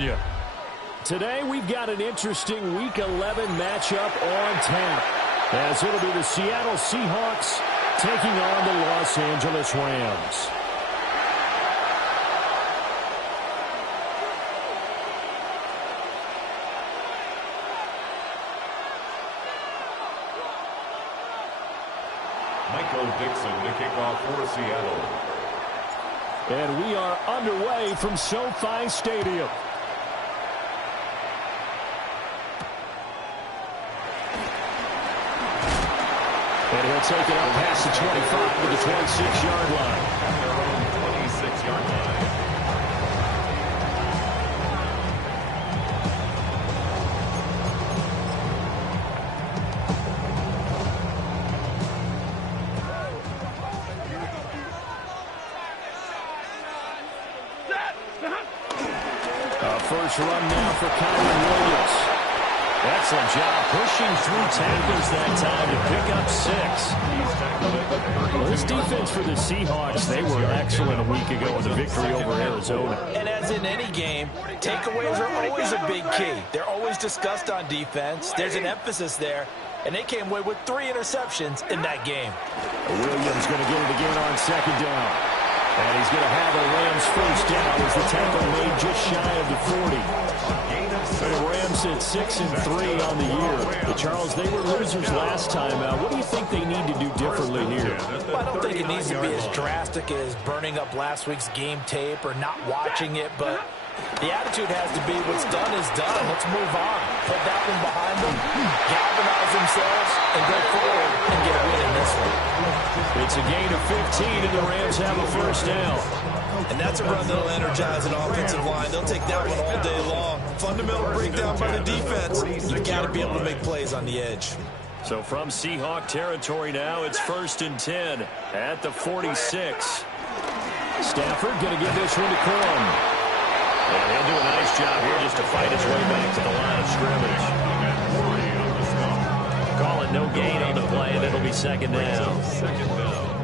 California. Today we've got an interesting Week 11 matchup on tap, as it'll be the Seattle Seahawks taking on the Los Angeles Rams. Michael Dixon to kick off for Seattle. And we are underway from SoFi Stadium. And he'll take it up past the 25 to the 26-yard line. At their own 26-yard line. First run now for Kyron Williams. Excellent job pushing through tacklers that time to pick up 6. Well, this defense for the Seahawks, they were excellent a week ago in the victory over Arizona. And as in any game, takeaways are always a big key. They're always discussed on defense. There's an emphasis there, and they came away with 3 interceptions in that game. Williams going to get it again on second down. And he's going to have a Rams first down as the tackle made just shy of the 40. The Rams sit 6-3 on the year. But Charles, they were losers last time out. What do you think they need to do differently here? Well, I don't think it needs to be as drastic as burning up last week's game tape or not watching it, but the attitude has to be what's done is done. Let's move on. Put that one behind them, galvanize themselves, and go forward and get a win in this one. It's a gain of 15, and the Rams have a first down. And that's a run that'll energize an offensive line. They'll take that one all day long. Fundamental breakdown by the defense. You've got to be able to make plays on the edge. So from Seahawk territory now, it's 1st and 10 at the 46. Stafford going to give this one to Corum. And he'll do a nice job here just to fight his way back to the line of scrimmage. Call it no gain on the play, and it'll be second down.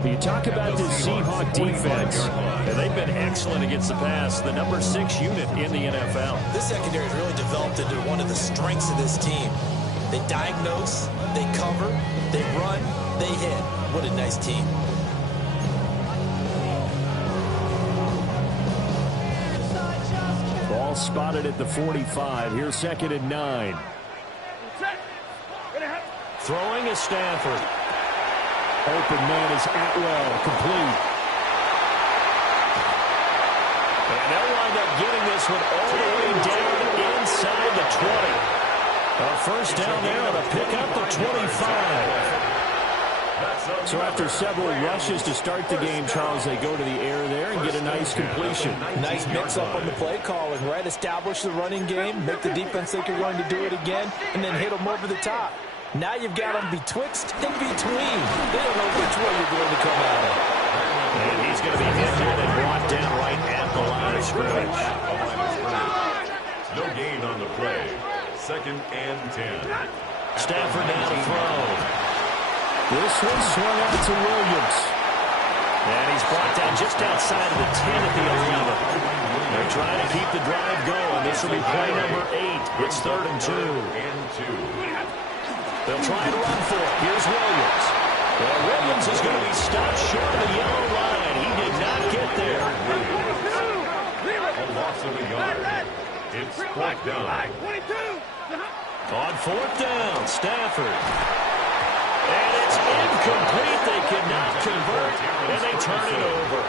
You talk about this Seahawk defense, and they've been excellent against the pass, the number 6 unit in the NFL. This secondary has really developed into one of the strengths of this team. They diagnose, they cover, they run, they hit. What a nice team. Ball spotted at the 45. Here's 2nd and 9. Throwing is Stafford. Open man is Atwell, complete. And they'll wind up getting this one all the way down inside the 20. A first down there on a pick up the 25. So after several rushes to start the game, Charles, they go to the air there and get a nice completion. Nice mix-up on the play calling, right? Establish the running game, make the defense think you're going to do it again, and then hit them over the top. Now you've got them betwixt and between. They don't know which way you're going to come at it. And he's going to be hit and brought down right at the line of scrimmage. No gain on the play. 2nd and 10. Stafford now to throw. This one swung out to Williams. And he's brought down just outside of the 10 at the 11. They're trying to keep the drive going. This will be play number 8. It's 3rd and 2. They'll try to run for it. Here's Williams. Well, Williams is going to be stopped short of the yellow line. He did not get there. A loss of a yard. It's 4th down. On 4th down, Stafford. And it's incomplete. They cannot convert, and they turn it over.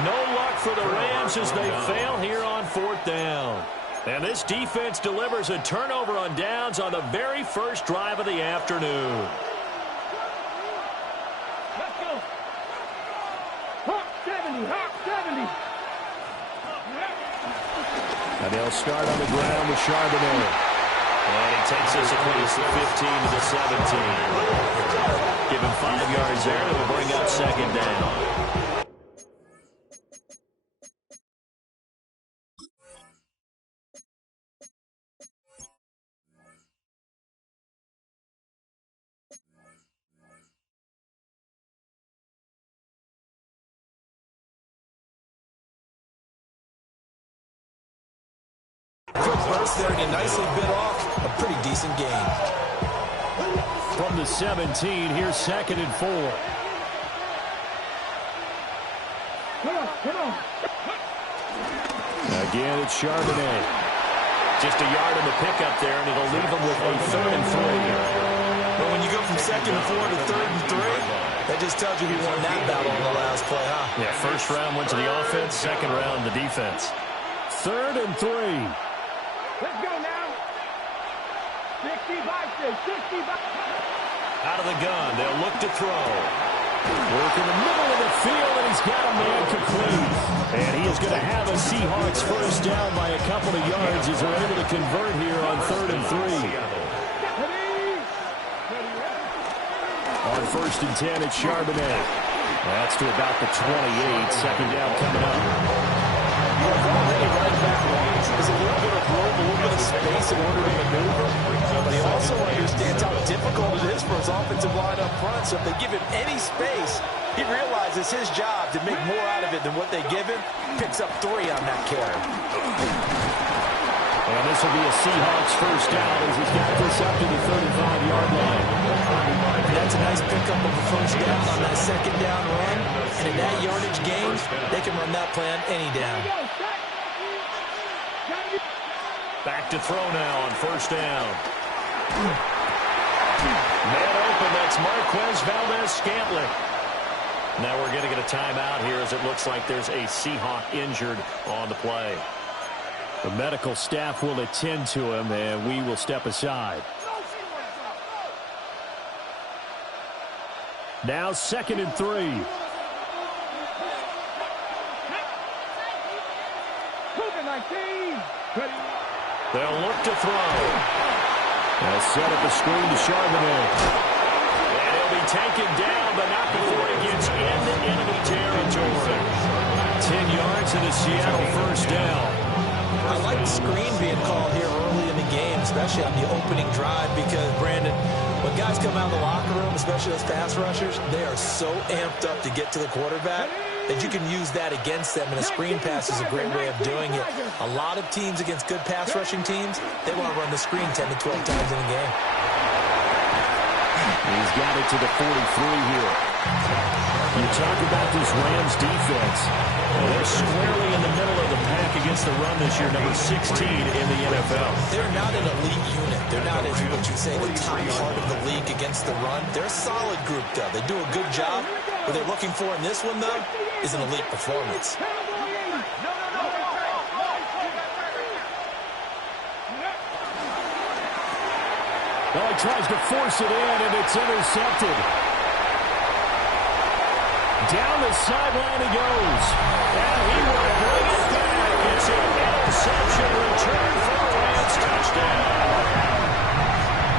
No luck for the Rams as they fail here on 4th down. And this defense delivers a turnover on downs on the very first drive of the afternoon. Let's go. Hawk 70, Hawk 70. And they'll start on the ground with Charbonnet. And he takes us across the 15 to the 17. Give him 5 yards there, and it will bring up 2nd down. first there, and he nicely bit off a pretty decent gain. From the 17, here's 2nd and 4. Come on. Again, it's Charbonnet. Just a yard in the pickup there, and it'll leave him with a 3rd and 3. But when you go from 2nd and 4 to 3rd and 3, that just tells you he won that battle on the last play, huh? Yeah, first round went to the offense, second round the defense. 3rd and 3. Let's go now. 65. Out of the gun, they'll look to throw. Work in the middle of the field, and he's got a man complete. And he is going to have a Seahawks first down by a couple of yards as they're able to convert here on 3rd and 3. On 1st and 10, it's Charbonnet. That's to about the 28. Second down coming up. Already running back is a little bit of room, a little bit of space in order to maneuver. But he also understands how difficult it is for his offensive line up front. So if they give him any space, he realizes his job to make more out of it than what they give him. Picks up 3 on that carry. And this will be a Seahawks first down as he's got this up to the 35-yard line. That's a nice pickup of a first down on that second down run. And in that yardage gain, they can run that plan any down. Back to throw now on 1st down. Man open, that's Marquez Valdez-Scantling. Now we're going to get a timeout here as it looks like there's a Seahawk injured on the play. The medical staff will attend to him, and we will step aside. Now 2nd and 3. They'll look to throw. They'll set up a screen to Charbonnet. And he'll be taken down, but not before he gets into enemy territory. 10 yards and a Seattle first down. I like the screen being called here early in the game, especially on the opening drive, because, Brandon, when guys come out of the locker room, especially those pass rushers, they are so amped up to get to the quarterback that you can use that against them, and a screen pass is a great way of doing it. A lot of teams against good pass rushing teams, they want to run the screen 10 to 12 times in a game. He's got it to the 43 here. You talk about this Rams defense. Well, they're squarely in the middle of the pack against the run this year, number 16 in the NFL. They're not an elite unit. They're not, as what you say, the top part of the league against the run. They're a solid group, though. They do a good job. What they're looking for in this one, though, is an elite performance. Well, he tries to force it in, and it's intercepted. Down the sideline he goes. And he will bring it back. It's an interception return for the Rams touchdown.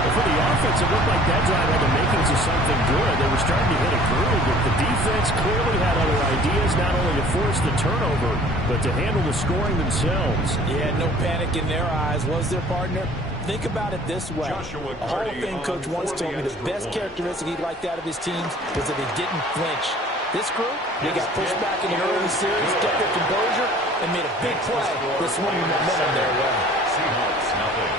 Well, for the offense, it looked like that drive had the makings of something good. They were starting to hit a groove, but the defense clearly had other ideas, not only to force the turnover, but to handle the scoring themselves. Yeah, no panic in their eyes. Was their partner? Think about it this way. A Hall of Fame coach once told me the best characteristic he liked out of his teams was that they didn't flinch. This group, they got pushed back in the early series, kept their composure, and made a big play to swing the momentum their way. Seahawks, nothing.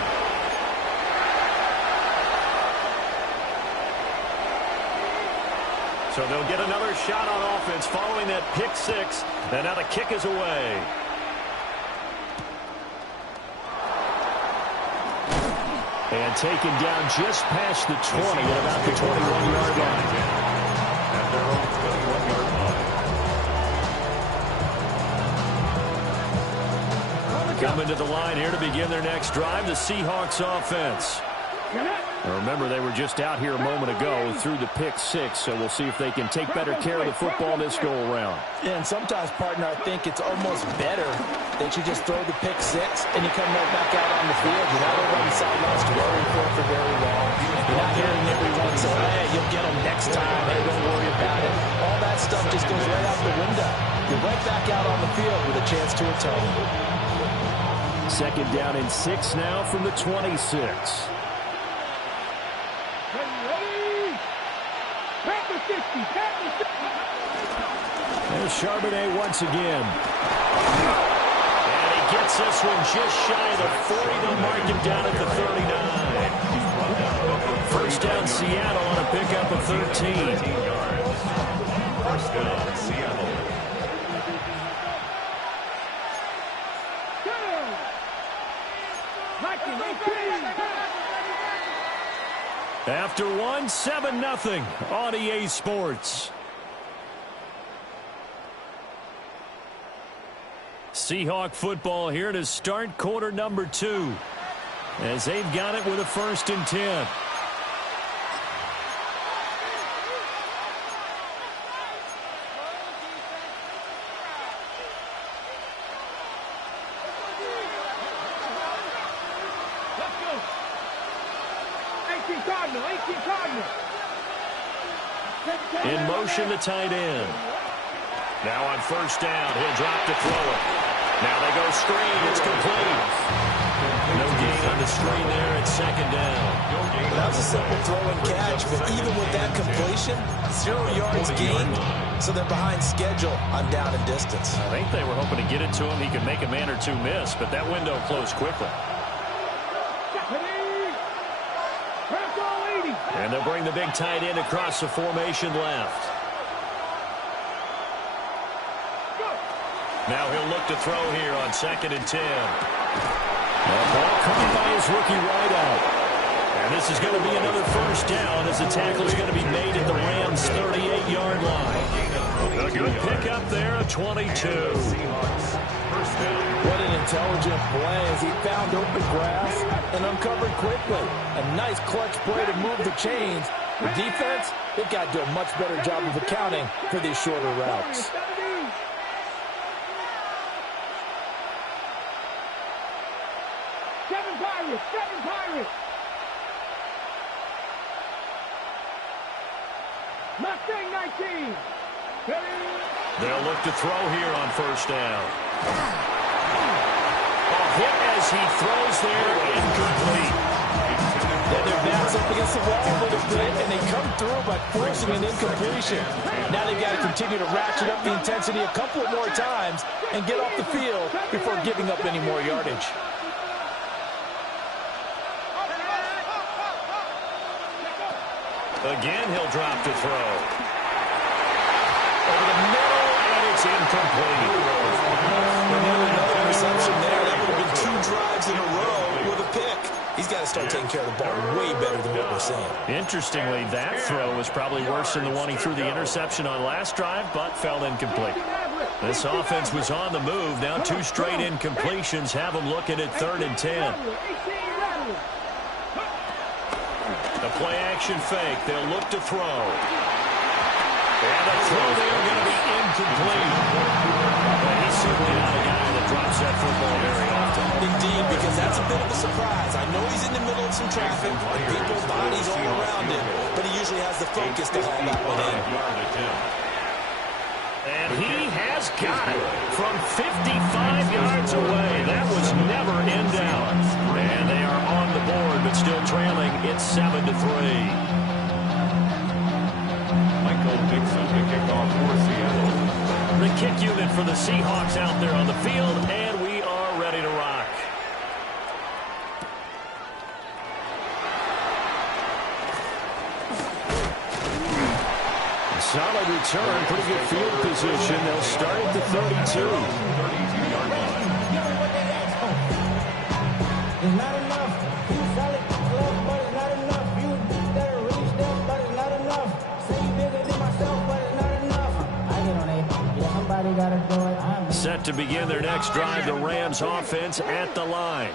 So they'll get another shot on offense following that pick six, and now the kick is away. And taken down just past the 20 at about the 21-yard line. At their own 21-yard line. Coming to the line here to begin their next drive, the Seahawks offense. Now remember, they were just out here a moment ago through the pick six, so we'll see if they can take better care of the football this go-around. Yeah, and sometimes, partner, I think it's almost better that you just throw the pick six and you come right back out on the field. You're not over on the sidelines to worry for very long. You're not hearing everyone say, hey, you'll get them next time. Hey, don't worry about it. All that stuff just goes right out the window. You're right back out on the field with a chance to atone. Second down and 6 now from the 26. There's Charbonnet once again. And he gets gets this one just shy of the 40. They'll mark him down at the 39. First down, Seattle on a pickup of 13. First down, Seattle. After one, 7-0 on EA Sports. Seahawk football here to start quarter number 2, as they've got it with a 1st and 10. In motion, the tight end. Now on 1st down, he'll drop to throw it. Now they go screen. It's complete. No gain on the screen there at 2nd down. That was a simple throw and catch, but even with that completion, 0 yards gained, so they're behind schedule on down and distance. I think they were hoping to get it to him. He could make a man or two miss, but that window closed quickly. And they'll bring the big tight end across the formation left. Now he'll look to throw here on 2nd and 10. The ball caught by his rookie wideout. And this is going to be another 1st down, as the tackle is going to be made at the Rams' 38-yard line. A good pickup there, a 22. What an intelligent play as he found open grass and uncovered quickly. A nice clutch play to move the chains. The defense, they've got to do a much better job of accounting for these shorter routes. Seven Pirates! Mustang 19! They'll look to throw here on 1st down. A hit as he throws there, incomplete. Yeah, their backs up against the wall a little bit, and they come through by forcing an incompletion. Now they've got to continue to ratchet up the intensity a couple of more times and get off the field before giving up any more yardage. Again, he'll drop to throw. Over the middle, and it's incomplete. Another interception there. That would have been 2 drives in a row with a pick. He's got to start taking care of the ball way better than what we're seeing. Interestingly, that throw was probably worse than the one he threw the interception on last drive, but fell incomplete. This offense was on the move. Now 2 straight incompletions have them looking at 3rd and 10. The play-action fake. They'll look to throw. And the throw there going to be incomplete. But he's certainly not a guy that drops that football very often. Indeed, because that's a bit of a surprise. I know he's in the middle of some traffic, and people's bodies all around him, but he usually has the focus to haul that one in. And he has got it from 55 yards away. That was never in doubt. And they are on the board, but still trailing. It's 7-3. Michael Dixon to kick off for Seattle. The kick unit for the Seahawks out there on the field, and we are ready to rock. Solid return, pretty good field position. They'll start at the 32. It's not enough. You solid club, but it's not enough. You better really step, but it's not enough. Say you bigger than myself, but it's not enough. I get on it. Yeah, somebody gotta do it. Set to begin their next drive, the Rams offense at the line.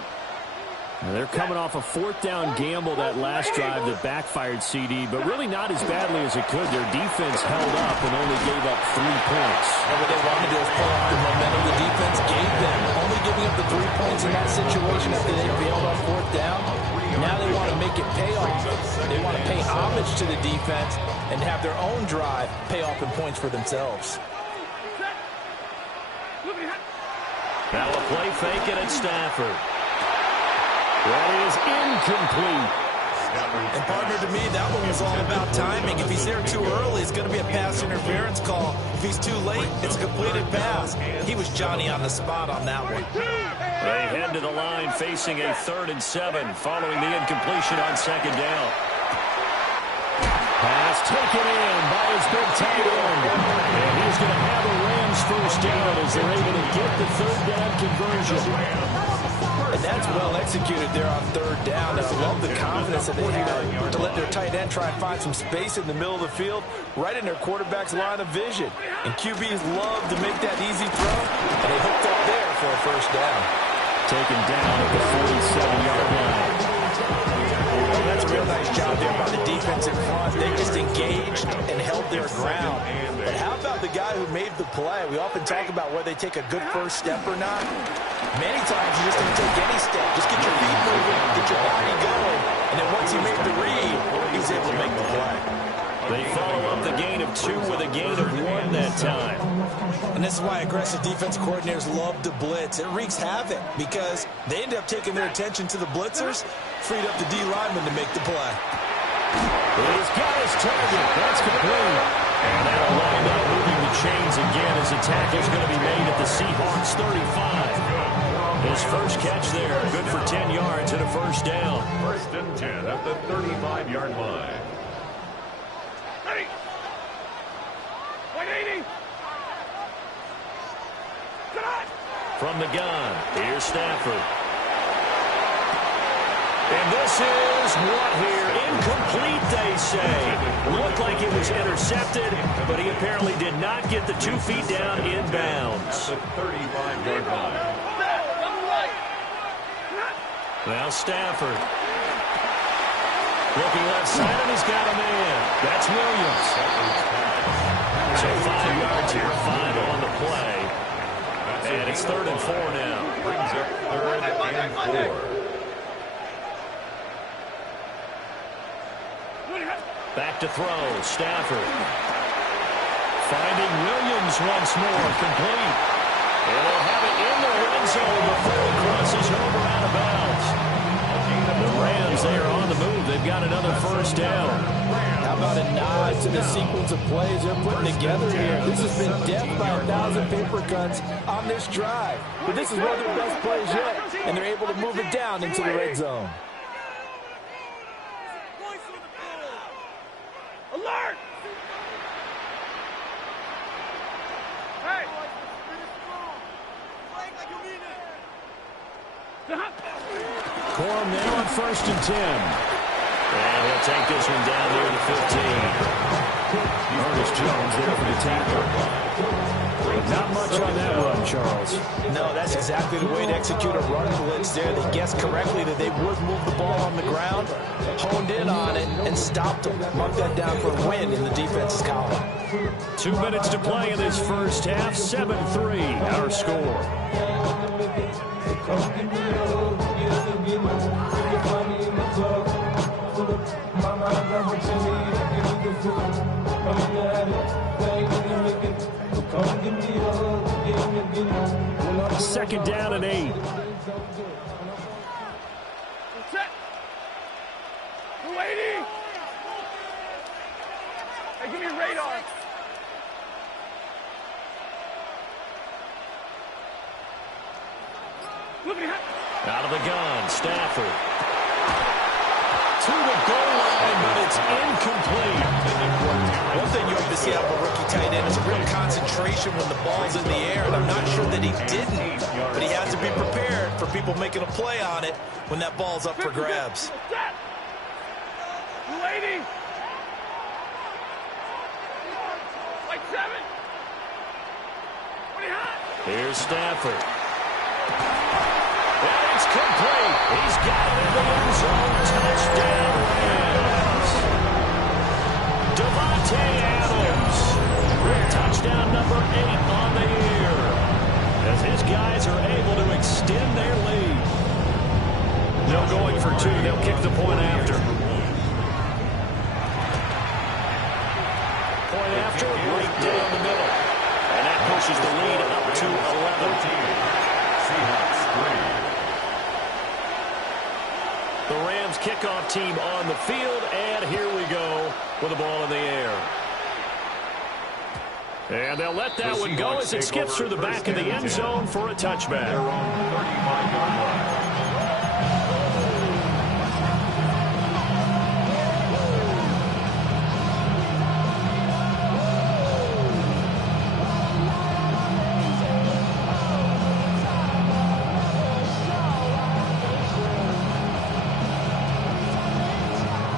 Now they're coming off a 4th down gamble that last drive that backfired CD, but really not as badly as it could. Their defense held up and only gave up 3 points. And what they wanted to do is pull off the momentum the defense gave them, only giving up the 3 points in that situation after they failed on 4th down. Now they want to make it pay off. They want to pay homage to the defense and have their own drive pay off in points for themselves. Now a play fake it at Stafford. That is incomplete. And partner, to me, that one was all about timing. If he's there too early, it's going to be a pass interference call. If he's too late, it's a completed pass. He was Johnny on the spot on that one. They head to the line facing a 3rd and 7 following the incompletion on 2nd down. Pass taken in by his big tight end. And he's going to have a Rams first down as they're able to get the 3rd down conversion. And that's well executed there on 3rd down. And I love the confidence that they had to let their tight end try and find some space in the middle of the field, right in their quarterback's line of vision. And QBs love to make that easy throw, and they hooked up there for a first down. Taken down at the 47-yard line. Well, that's a real nice job there by the defense in front. They just engaged and held their ground. But how about the guy who made the play? We often talk about whether they take a good first step or not. Many times you just don't take any step. Just get your feet moving, get your body going, and then once he made the read, he's able to make the play. They follow up the gain of 2 with a gain of 1 that time. And this is why aggressive defense coordinators love to blitz. It wreaks havoc because they end up taking their attention to the blitzers, freed up the D lineman to make the play. He's got his target. That's complete. And that'll wind up moving the chains again as a tackle's going to be made at the Seahawks 35. His first catch there, good for 10 yards and a first down. 1st and 10 at the 35-yard line. Ready. 180. From the gun, here's Stafford. And this is what here? Incomplete, they say. Looked like it was intercepted, but he apparently did not get the 2 feet down in bounds. At the 35-yard line. Now Stafford. Looking left side, and he's got a man. That's Williams. So 5 yards here, 5 on the play. And it's 3rd and 4 now. Brings up 3rd and 4. Back to throw, Stafford. Finding Williams once more, complete. And they'll have it in the red zone before he crosses over out of bounds. The Rams, they are on the move. They've got another first down. How about a nod to the sequence of plays they're putting together here? This has been death by 1,000 paper cuts on this drive. But this is one of their best plays yet, and they're able to move it down into the red zone. Alert! Hey! Corum now on 1st and 10. And he'll take this one down near the 15. Curtis Jones there for the tackle. Not much on that run, Charles. No, that's exactly the way to execute a run blitz there. They guessed correctly that they would move the ball on the ground, honed in on it, and stopped them. Mark that down for a win in the defense's column. 2 minutes to play in this first half. 7-3, our score. Second down and 8. Set. 280. Hey, give me radar. Out of the gun, Stafford. To the goal line, but it's incomplete. One thing you have to see out of a rookie tight end is a real concentration when the ball's in the air, and I'm not sure that he didn't, but he has to be prepared for people making a play on it when that ball's up for grabs. 280. Like 7. Here's Stafford. And it's complete. He's got it in the end zone. Touchdown, Rams. Devontae Adams with touchdown number 8 on the year, as his guys are able to extend their lead. No going for 2. They'll kick the point after. Point after, right down the middle. And that pushes the lead up to 11. Seahawks 3. The Rams kickoff team on the field, and here we go with the ball in the air. And they'll let that one go as it skips through the back of the end zone for a touchback.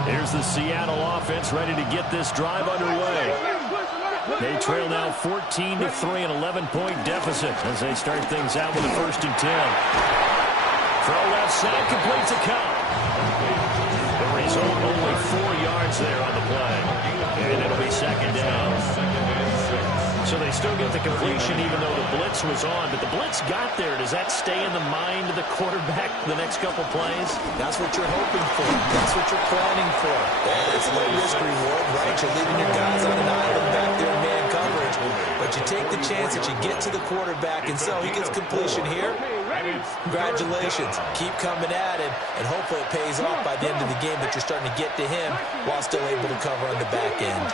Here's the Seattle offense ready to get this drive underway. They trail now 14-3, an 11-point deficit as they start things out with a 1st and 10. Throw left side, completes a count. The result, only 4 yards there on the play. And it'll be 2nd down. So they still get the completion even though the blitz was on. But the blitz got there. Does that stay in the mind of the quarterback the next couple plays? That's what you're hoping for. That's what you're planning for. It's a little risk reward, right? You're leaving your guys on an island back there in man coverage. But you take the chance that you get to the quarterback, and so he gets completion here. Congratulations. Keep coming at it, and hopefully it pays off by the end of the game that you're starting to get to him while still able to cover on the back end.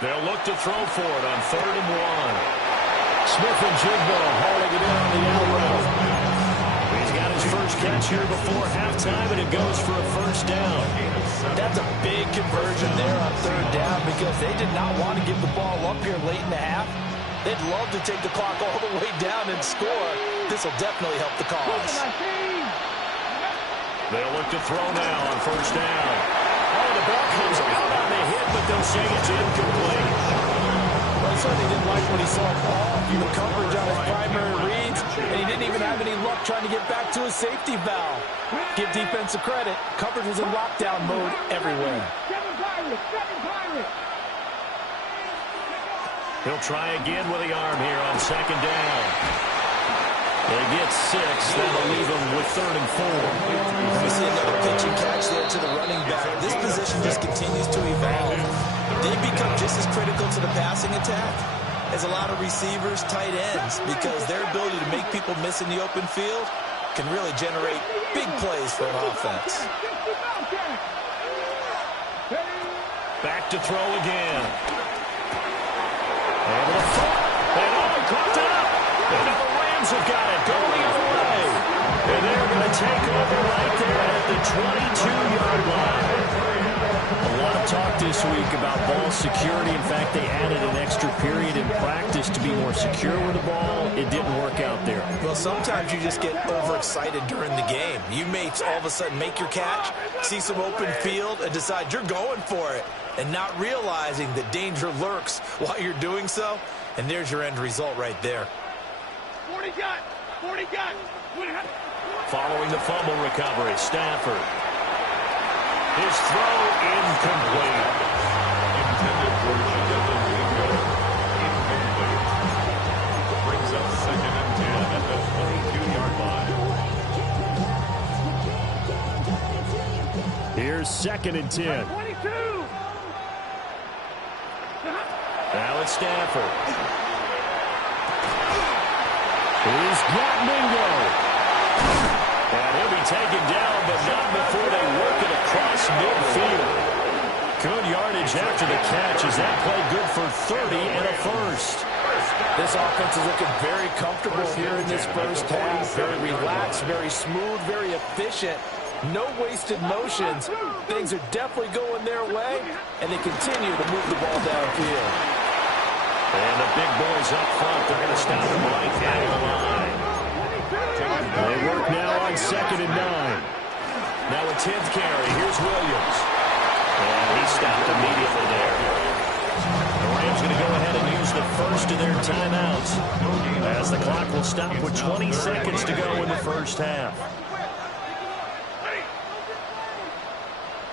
They'll look to throw for it on 3rd and 1. Smith and Jigbo hauling it in on the out route. He's got his first catch here before halftime, and it goes for a 1st down. That's a big conversion there on 3rd down because they did not want to give the ball up here late in the half. They'd love to take the clock all the way down and score. This will definitely help the cause. They'll look to throw now on 1st down. Oh, the ball comes out on the hit, but they'll say it's incomplete. Well, he certainly didn't like when he saw Paul from the coverage on his primary reads, and he didn't even have any luck trying to get back to his safety valve. Give defensive credit. Coverage was in lockdown mode everywhere. He'll try again with the arm here on 2nd down. They get 6. That'll leave them with 3rd and 4. We see another pitch and catch there to the running back. This position just continues to evolve. They become just as critical to the passing attack as a lot of receivers, tight ends, because their ability to make people miss in the open field can really generate big plays for an offense. Back to throw again. Able to throw. And he caught it up. And now the Rams have got it. Go the other way. And they're going to take over right there at the 22-yard line. A lot of talk this week about ball security. In fact, they added an extra period in practice to be more secure with the ball. It didn't work out there. Well, sometimes you just get overexcited during the game. You may all of a sudden make your catch, see some open field, and decide you're going for it, and not realizing that danger lurks while you're doing so. And there's your end result right there. 40 got. Following the fumble recovery, Stafford. His throw incomplete. Intended for Chicago. Incomplete. Brings up 2nd and 10 at the 22-yard line. Here's 2nd and 10. 22. Now it's Stafford. He's got Mingo. And he'll be taken down, but not before they work it across midfield. Good yardage after the catch. Is that play good for 30 and a 1st? This offense is looking very comfortable here in this first half. Very relaxed, very smooth, very efficient. No wasted motions. Things are definitely going their way, and they continue to move the ball downfield. And the big boys up front, they're going to stop him right at the line. They work now on 2nd and 9. Now a 10th carry. Here's Williams. And he stopped immediately there. The Rams going to go ahead and use the first of their timeouts as the clock will stop with 20 seconds to go in the first half.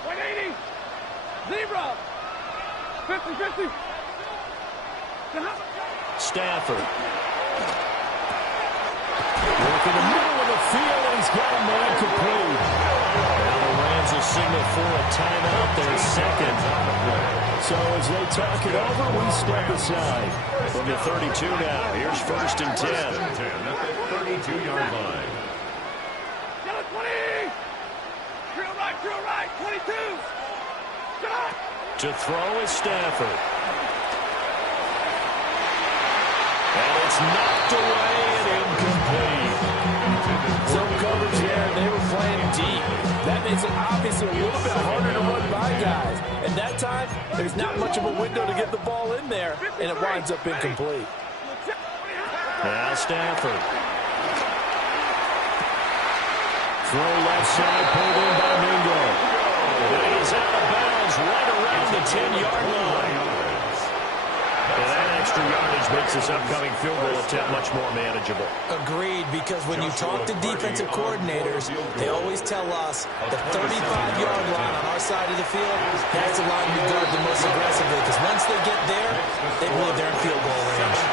180. Zebra. 50. Stafford. Working the middle of the field, and he's got a man complete. Now the Rams will signal for a timeout. Their 2nd. So as they talk it over, we step aside. From the 32 now, here's 1st and 10. At the 32-yard line. To throw is Stafford. And it's knocked away and incomplete. Some coverage there, they were playing deep. That makes it obviously a little bit harder to run by guys. And that time, there's not much of a window to get the ball in there, and it winds up incomplete. Now Stafford. Throw left side, pulled in by Mingo. And he's out of bounds right around the 10-yard line. And that extra yardage makes this upcoming field goal attempt much more manageable. Agreed, because when you talk to defensive coordinators, they always tell us the 35-yard line on our side of the field, that's the line we guard the most aggressively, because once they get there, they believe they're in field goal range.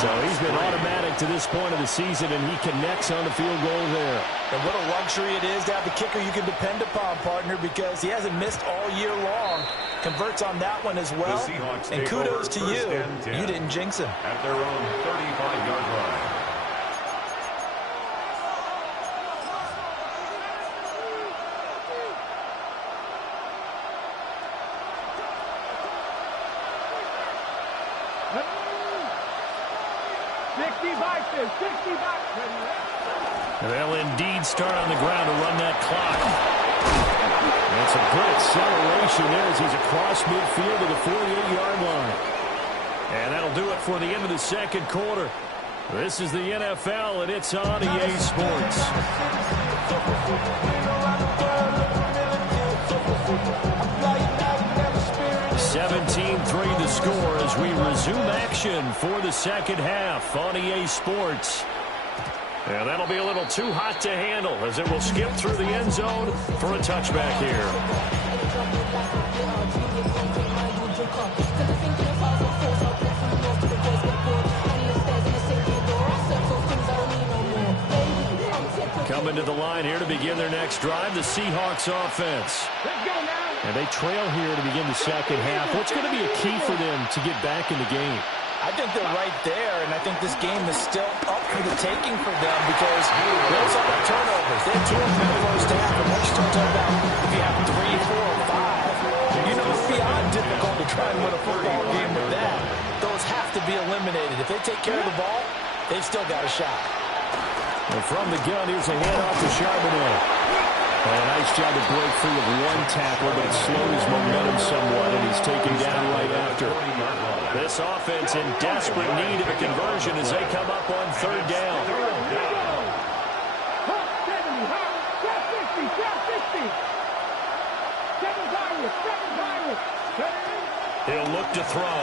So he's been automatic to this point of the season, and he connects on the field goal there. And what a luxury it is to have the kicker you can depend upon, partner, because he hasn't missed all year long. Converts on that one as well. And kudos to you. You didn't jinx him. At their own 35-yard line. And they'll indeed start on the ground to run that clock. That's a good acceleration there as he's across midfield to the 48-yard line. And that'll do it for the end of the second quarter. This is the NFL, and it's on EA Sports. 17-3 the score as we resume action for the second half on EA Sports. And that'll be a little too hot to handle as it will skip through the end zone for a touchback here. Coming to the line here to begin their next drive, the Seahawks offense. And they trail here to begin the second half. What's going to be a key for them to get back in the game? I think they're right there, and I think this game is still up for the taking for them because they also have turnovers. They had 2 of them in the first half, and once you start talking about if you have 3, 4, 5, you know it's beyond difficult to try and win a football game with that. Those have to be eliminated. If they take care of the ball, they've still got a shot. And from the gun, here's a handoff to Charbonnet. And a nice job to break free of one tackle, but it slowed his momentum somewhat, and he's taken down right after. This offense in desperate need of a conversion as they come up on third down. He'll look to throw.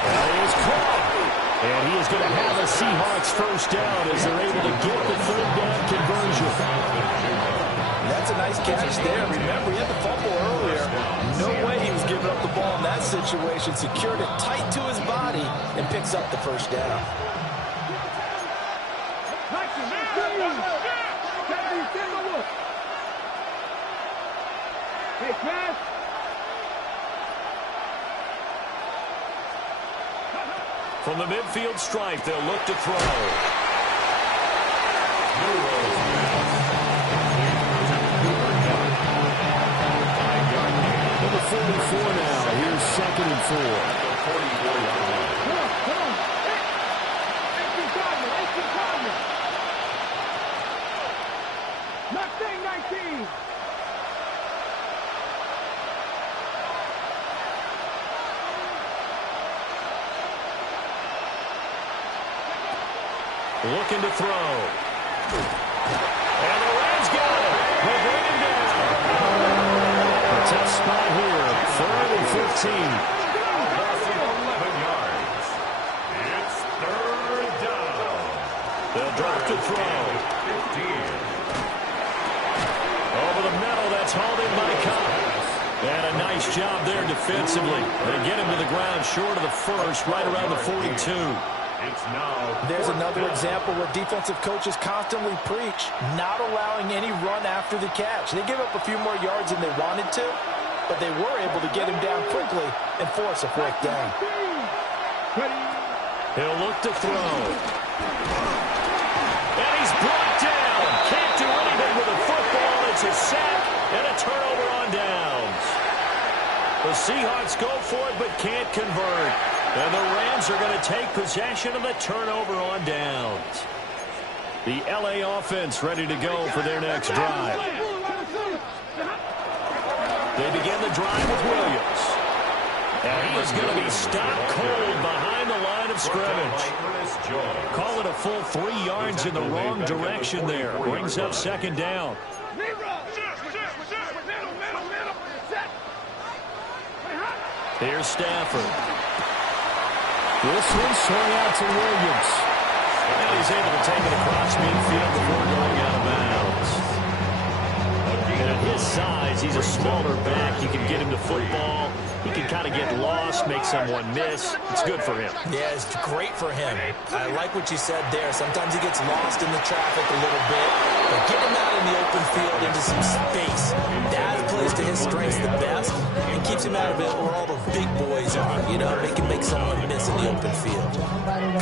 That is caught. And he is going to have a Seahawks first down as they're able to get the third down conversion. That's a nice catch there. Remember, he had the fumble earlier. No way he was giving up the ball in that situation. Secured it tight to his body and picks up the first down. From the midfield stripe, they'll look to throw. Number 44 now. Here's 2nd and 4. Looking to throw. And the Rams got it. They bring him down. A tough spot here. 3rd and 15. 11 yards. It's 3rd down. They'll drop to throw. 15. Over the middle, that's hauled in by Cobb. And a nice job there defensively. They get him to the ground short of the first, right around the 42. It's now. There's another example where defensive coaches constantly preach, not allowing any run after the catch. They gave up a few more yards than they wanted to, but they were able to get him down quickly and force a 4th down. He'll look to throw. And he's brought down. Can't do anything with the football. gets a sack and a turnover on downs. The Seahawks go for it but can't convert. And the Rams are going to take possession of the turnover on downs. The LA offense ready to go for their next drive. They begin the drive with Williams. And he is going to be stopped cold behind the line of scrimmage. Call it a full 3 yards in the wrong direction there. Brings up second down. Here's Stafford. This one swung out to Williams. And he's able to take it across midfield before going out of bounds. And at his size, he's a smaller back. You can get him to football. He can kind of get lost, make someone miss. It's good for him. Yeah, it's great for him. I like what you said there. Sometimes he gets lost in the traffic a little bit, but get him out in the open field into some space. That plays to his strengths the best and keeps him out of it where all the big boys are. You know, they can make someone miss in the open field.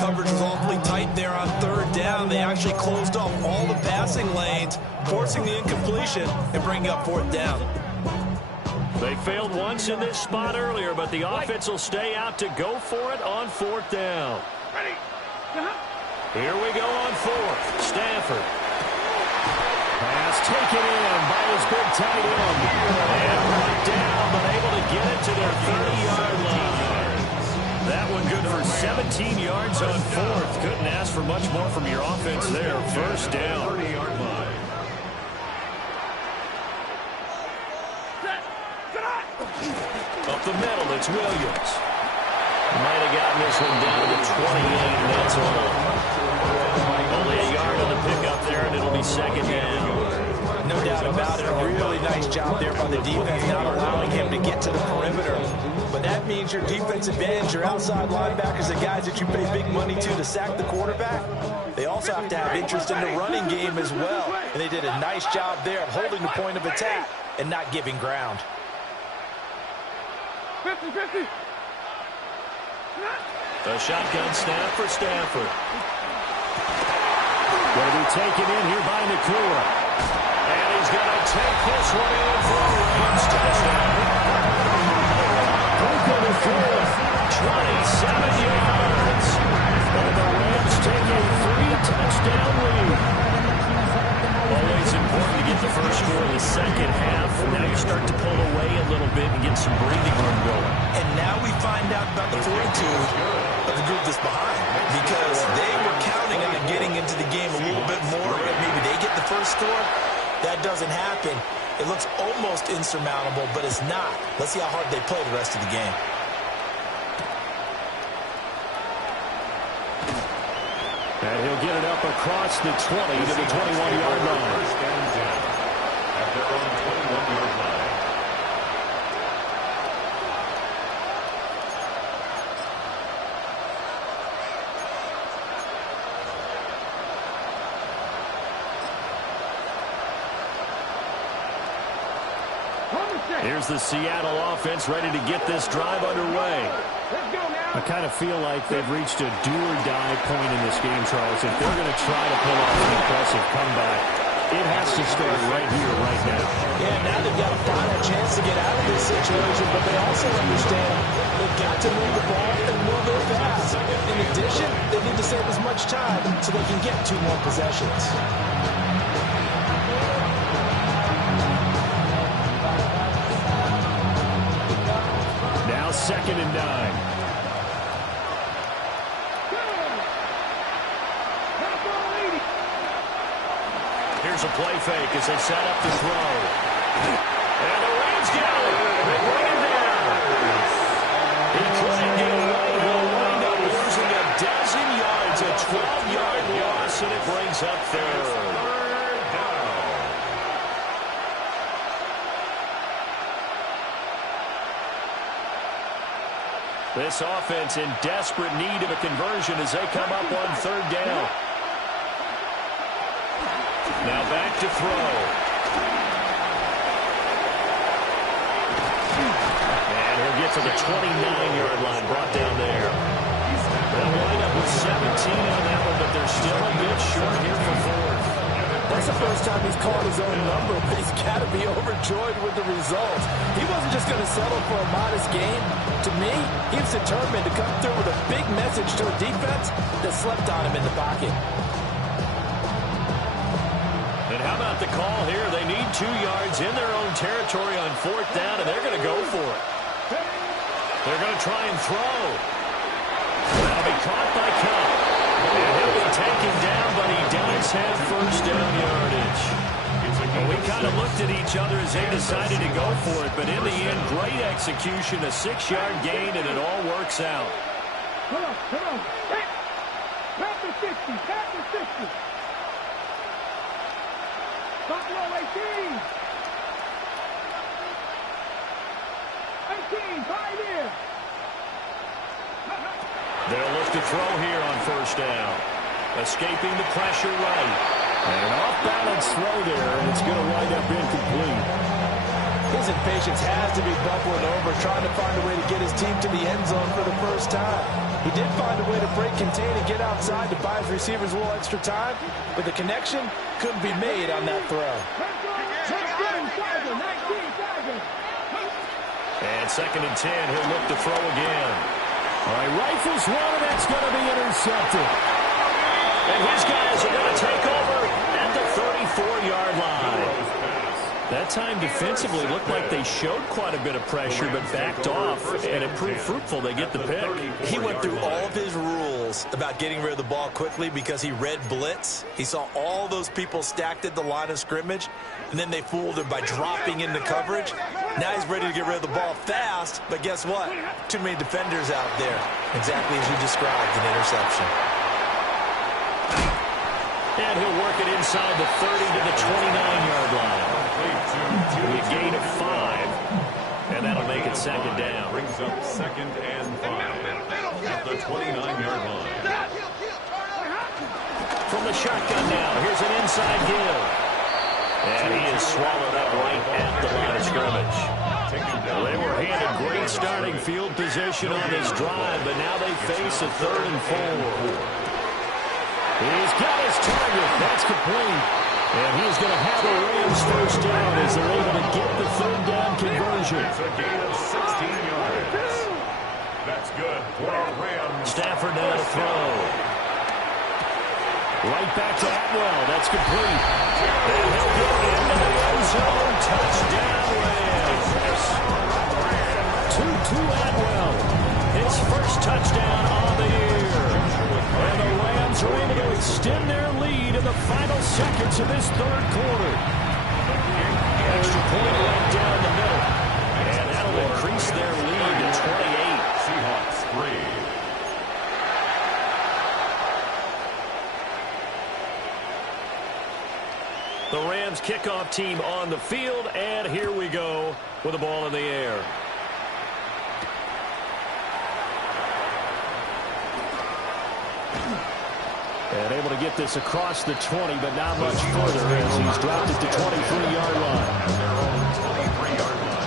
Coverage was awfully tight there on third down. They actually closed off all the passing lanes, forcing the incompletion and bringing up fourth down. They failed once in this spot earlier, but the offense will stay out to go for it on fourth down. Here we go on fourth. Stafford. Pass taken in by his big tight end. And brought down, but able to get it to their 30-yard line. That one good for 17 yards on fourth. Couldn't ask for much more from your offense there. First down. 30-yard line. Up the middle, it's Williams. Might have gotten this one down to the 28, and that's all. Only a yard on the pickup there, and it'll be second down. No doubt about it. A really nice job there by the defense, not allowing him to get to the perimeter. But that means your defensive ends, your outside linebackers, the guys that you pay big money to sack the quarterback, they also have to have interest in the running game as well. And they did a nice job there of holding the point of attack and not giving ground. 50-50. The shotgun snap for Stafford. Going to be taken in here by Nakua. And he's going to take this one in for a Rams touchdown. Puka to throw 27 yards. And the Rams take a 3-touchdown lead. Always important to get the first score in the second half. Now you start to pull away a little bit and get some breathing room going. And now we find out about the fortitude of the group that's behind, because they were counting on getting into the game a little bit more. Maybe they get the first score. That doesn't happen. It looks almost insurmountable, but it's not. Let's see how hard they play the rest of the game. And he'll get it up across the 20 to the 21-yard line. First down 10 at their own 21-yard line. Here's the Seattle offense ready to get this drive underway. I kind of feel like they've reached a do-or-die point in this game, Charles. If they're going to try to pull off an impressive comeback, it has to start right here, right now. Yeah, now they've got a final chance to get out of this situation, but they also understand they've got to move the ball and move it fast. In addition, they need to save as much time so they can get 2 more possessions. Now 2nd and 9. Here's a play fake as they set up the throw. And the Rams get it. They bring him down. He couldn't get away. He'll wind up losing a dozen yards, a 12-yard loss, and it brings up third. This offense in desperate need of a conversion as they come up on 3rd down. Now back to throw. And he'll get to the 29-yard line, brought down there. They'll wind up with 17 on that one, but they're still a bit short here for 4th. That's the first time he's called his own number, but he's got to be overjoyed with the results. He wasn't just going to settle for a modest game. To me, he was determined to come through with a big message to a defense that slept on him in the pocket. And how about the call here? They need 2 yards in their own territory on 4th down, and they're going to go for it. They're going to try and throw. That'll be caught by Cup. And he'll be taken down, but he does have first down yardage. Well, we kind of looked at each other as they decided to go for it, but in the end, great execution, a 6-yard gain, and it all works out. Come on. Back to 60, back to 60. Top row, 18. 18, 5 in. They'll look to throw here on first down. Escaping the pressure right. And an off-balance throw there, and it's going to wind up incomplete. His impatience has to be bubbling over, trying to find a way to get his team to the end zone for the first time. He did find a way to break contain and get outside to buy his receivers a little extra time, but the connection couldn't be made on that throw. And 2nd and 10, he'll look to throw again. All right, rifles one, and that's going to be intercepted. And his guys are going to take over at the 34-yard line. That time defensively looked like they showed quite a bit of pressure but backed off, and it proved fruitful. They get the pick. He went through all of his rules about getting rid of the ball quickly because he read blitz. He saw all those people stacked at the line of scrimmage, and then they fooled him by dropping into coverage. Now he's ready to get rid of the ball fast, but guess what? Too many defenders out there. Exactly as you described, an interception. And he'll work it inside the 30 to the 29-yard line. A gain of 5. And that'll make it 2nd down. Brings up 2nd and 5 at the 29-yard line. From the shotgun now, here's an inside give. And he is swallowed up right at the line of scrimmage. Well, they were handed great starting field position on this drive, but now they face a 3rd and 4. He's got his target. That's complete. And he's going to have the Rams first down as they're able to get the 3rd down conversion. It's a gain of 16 yards. That's good for our Rams. Stafford now to throw. Right back to Atwell. That's complete. And he'll get into the end zone. Touchdown, Rams. To Atwell. His first touchdown on the year. And the Rams are able to extend their lead in the final seconds of this 3rd quarter. Extra point right down the middle. And that'll increase their lead to 28. Seahawks 3. The Rams kickoff team on the field, and here we go with the ball in the air. And able to get this across the 20, but not much further as he's dropped it to 23-yard line. At their own 23-yard line.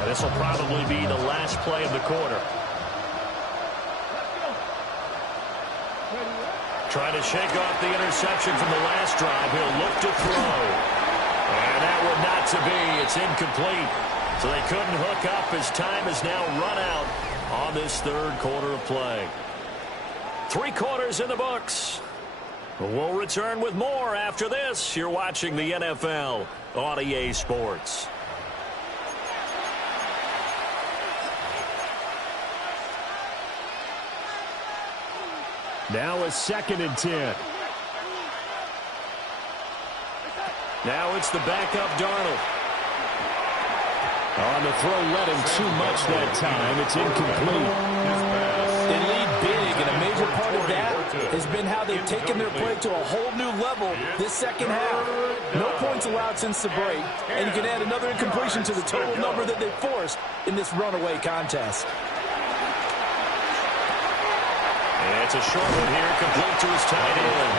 And this will probably be the last play of the quarter. Trying to shake off the interception from the last drive. He'll look to throw. And that would not to be. It's incomplete. So they couldn't hook up as time has now run out on this 3rd quarter of play. 3 quarters in the books. We'll return with more after this. You're watching the NFL on EA Sports. Now a 2nd and 10. Now it's the backup Darnold. On the throw, led him too much that time. It's incomplete. They lead big, and a major part of that has been how they've taken their play to a whole new level this 2nd half. No points allowed since the break, and you can add another incompletion to the total number that they forced in this runaway contest. And it's a short one here, complete to his tight end.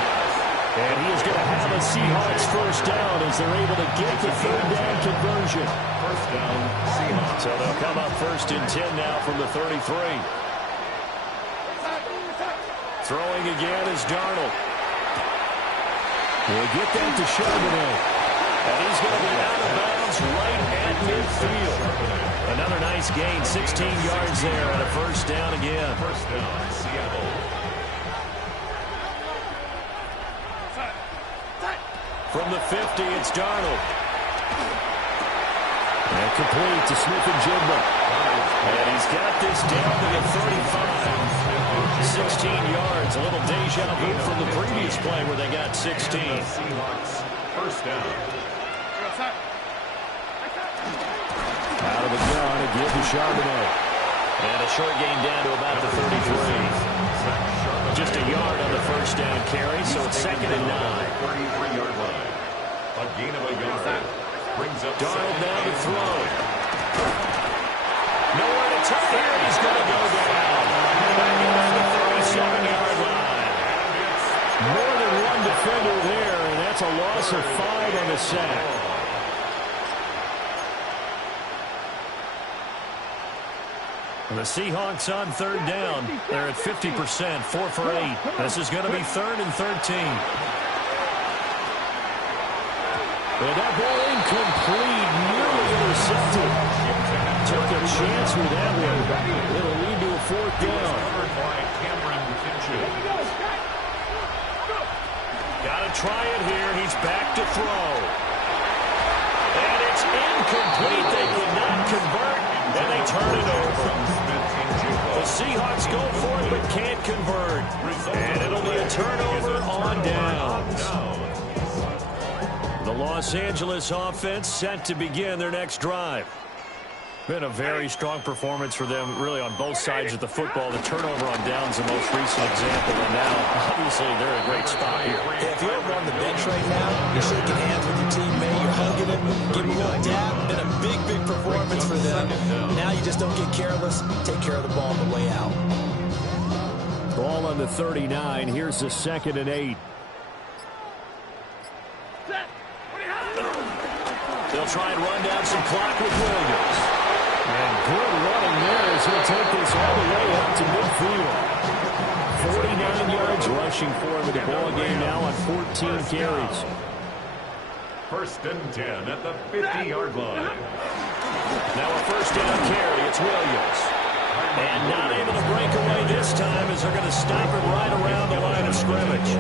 And he is going to have a the Seahawks first down as they're able to get the third down conversion. First down, Seahawks. So they'll come up 1st and 10 now from the 33. Throwing again is Darnold. We'll get that to Charbonnet. And he's going to be out of bounds right at midfield. Another nice gain, 16 yards there and a first down again. First down, Seattle. From the 50, it's Darnold. And complete to Smith-Njigba. And he's got this down to the 35. 16 yards, a little deja vu from the previous play where they got 16. Seahawks, first down. Out of the gun, a give to Charbonnet. And a short gain down to about the 33. Just a yard on the first down carry, so it's 2nd and 9. 33-yard line. A gain of a yard. Brings up Darnold now to throw. Nowhere to turn here, and he's going to go down. Back around the 37-yard line. More than one defender there, and that's a loss of 5 on the sack. The Seahawks on 3rd down. They're at 50%, 4 for 8. This is going to be 3rd and 13. And that ball incomplete, nearly intercepted. Took a chance with that one. It'll lead to a 4th down. Got to try it here. He's back to throw. And it's incomplete. They cannot convert, and they turn it over. The Seahawks go for it, but can't convert. And it'll be a turnover on downs. The Los Angeles offense set to begin their next drive. Been a very strong performance for them, really, on both sides of the football. The turnover on downs, the most recent example, and now, obviously, they're in a great spot here. Yeah, if you're over on the bench right now, you're shaking hands with your teammate, you're hugging him, giving him a little dab. Been a big, big performance for them. Now you just don't get careless. Take care of the ball on the way out. Ball on the 39. Here's the 2nd and 8. They'll try and run down some clock with Williams. And good running there as he'll take this all the way up to midfield. 49 yards rushing for him in the ball game now on 14 carries. 1st and 10 at the 50-yard line. Now a first down carry. It's Williams. And not able to break away this time as they're going to stop him right around the line of scrimmage.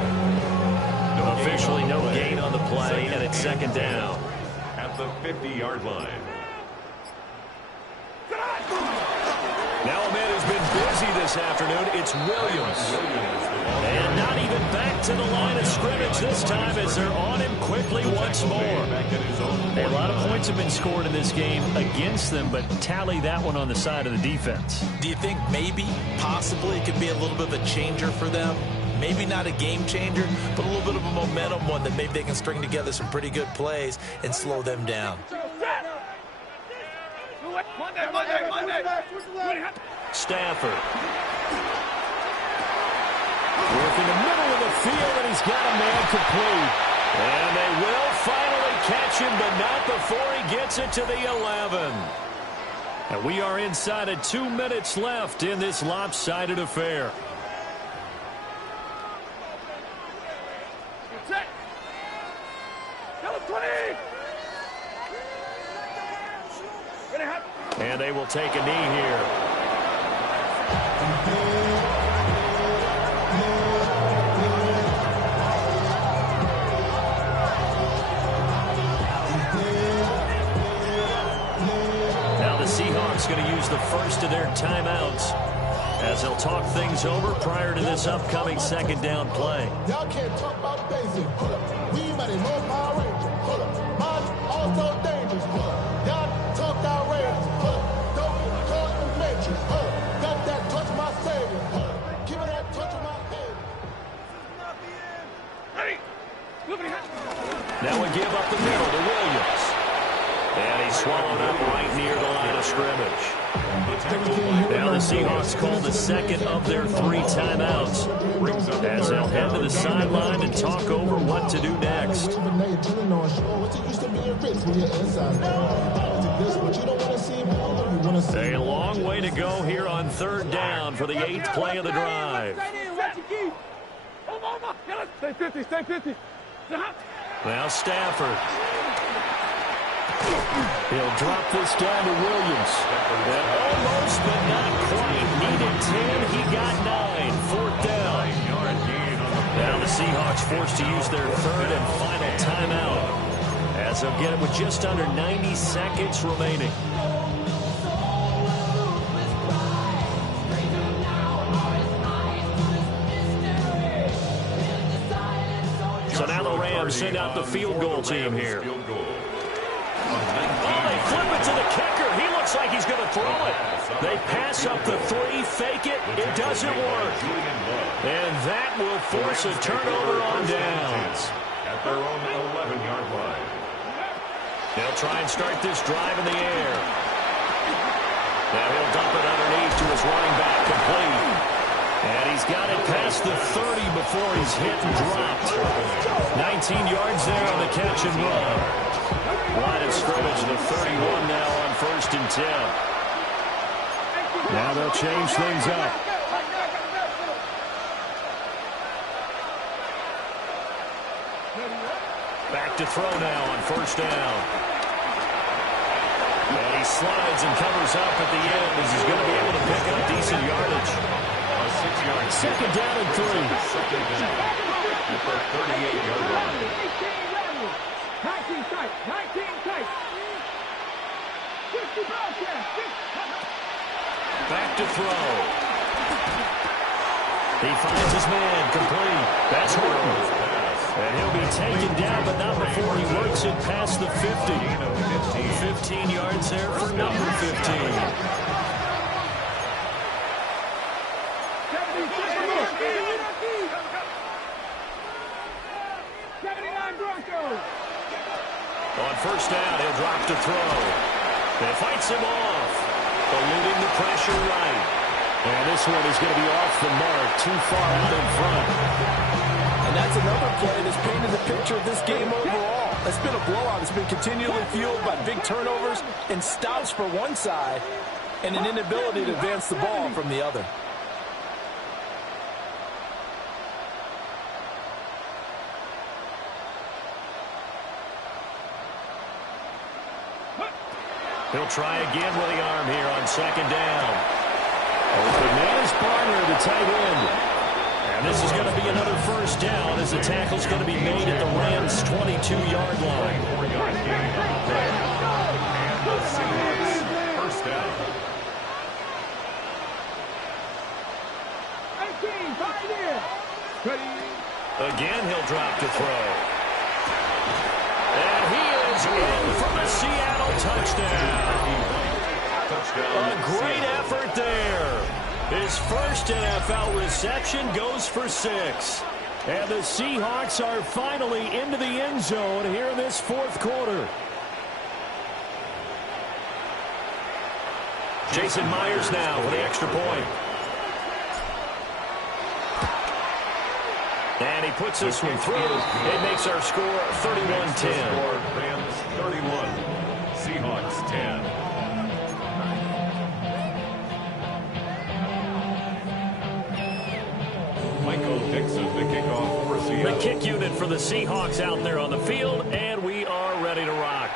Officially no gain on the play, and it's 2nd down. At the 50-yard line. Now a man who's been busy this afternoon. It's Williams. And not even back to the line of scrimmage this time as they're on him quickly once more. A lot of points have been scored in this game against them, but tally that one on the side of the defense. Do you think maybe, possibly, it could be a little bit of a changer for them? Maybe not a game changer, but a little bit of a momentum one that maybe they can string together some pretty good plays and slow them down. Stafford. Working the middle of the field, and he's got a man complete. And they will finally catch him, but not before he gets it to the 11. And we are inside of 2 minutes left in this lopsided affair. And they will take a knee here. Now the Seahawks going to use the first of their timeouts as they'll talk things over prior to this upcoming 2nd down play. Y'all can't talk about basic. We might as well Power Ranger. Mine's also dangerous. Y'all talk outrageous. Don't get caught in the matrix. Got that touch my savior. Give me that touch of my head. Now we give up the middle to Williams. And he's swallowed up right near the line of scrimmage. Now the Seahawks call the 2nd of their 3 timeouts as they'll head to the sideline and talk over what what to do next. A long way to go here on third down for the 8th play of the drive. Now Stafford. He'll drop this down to Williams. And almost, but not quite. Needed 10. He got 9. 4th down. Now the Seahawks forced to use their third and final timeout, as they'll get it with just under 90 seconds remaining. So now the Rams send out the field goal team here. Oh, they flip it to the kicker. He looks like he's going to throw it. They pass up the 3, fake it. It doesn't work. And that will force a turnover on downs. At their own 11-yard line. They'll try and start this drive in the air. Now he'll dump it underneath to his running back, complete. And he's got it past the 30 before he's hit and dropped. 19 yards there on the catch and run. Line of scrimmage to 31 now on 1st and 10. Now they'll change things up. Back to throw now on 1st down. And he slides and covers up at the end as he's going to be able to pick up decent yardage. Second down and 3. Second down at the 38-yard line. 19 tight. 19 tight. 60 ball catch. Back to throw. He finds his man, complete. That's Horton. And he'll be taken down, but not before he works it past the 50. 15 yards there for number 15. On 1st down, he'll drop to throw. They fights him off, eluding the pressure right. And this one is going to be off the mark, too far out in front. And that's another play that's painted the picture of this game overall. It's been a blowout. It's been continually fueled by big turnovers and stops for one side and an inability to advance the ball from the other. He'll try again with the arm here on 2nd down. Open man is Barner, the tight end. And this is going to be another 1st down as the tackle's going to be made at the Rams' 22-yard line. 4-yard gain on the play. And the Seahawks 1st down. 18, right there. Again, he'll drop to throw. And he is in for the Seattle touchdown. A great effort there. His first NFL reception goes for 6. And the Seahawks are finally into the end zone here in this 4th quarter. Jason Myers now for the extra point. And he puts this one through. It makes our score 31-10. Rams 31, Seahawks 10. Michael Dixon, the kickoff for Seattle. The kick unit for the Seahawks out there on the field, and we are ready to rock.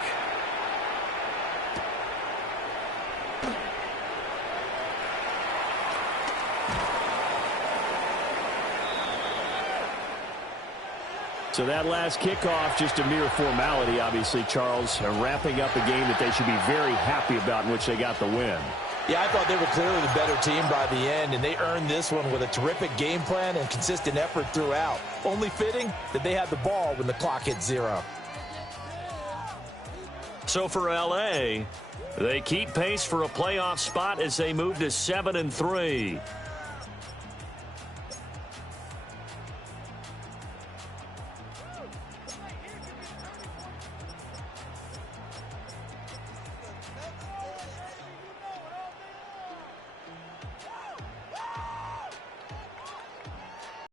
So that last kickoff, just a mere formality, obviously, Charles, wrapping up a game that they should be very happy about in which they got the win. Yeah, I thought they were clearly the better team by the end, and they earned this one with a terrific game plan and consistent effort throughout. Only fitting that they had the ball when the clock hit 0. So for L.A., they keep pace for a playoff spot as they move to 7-3.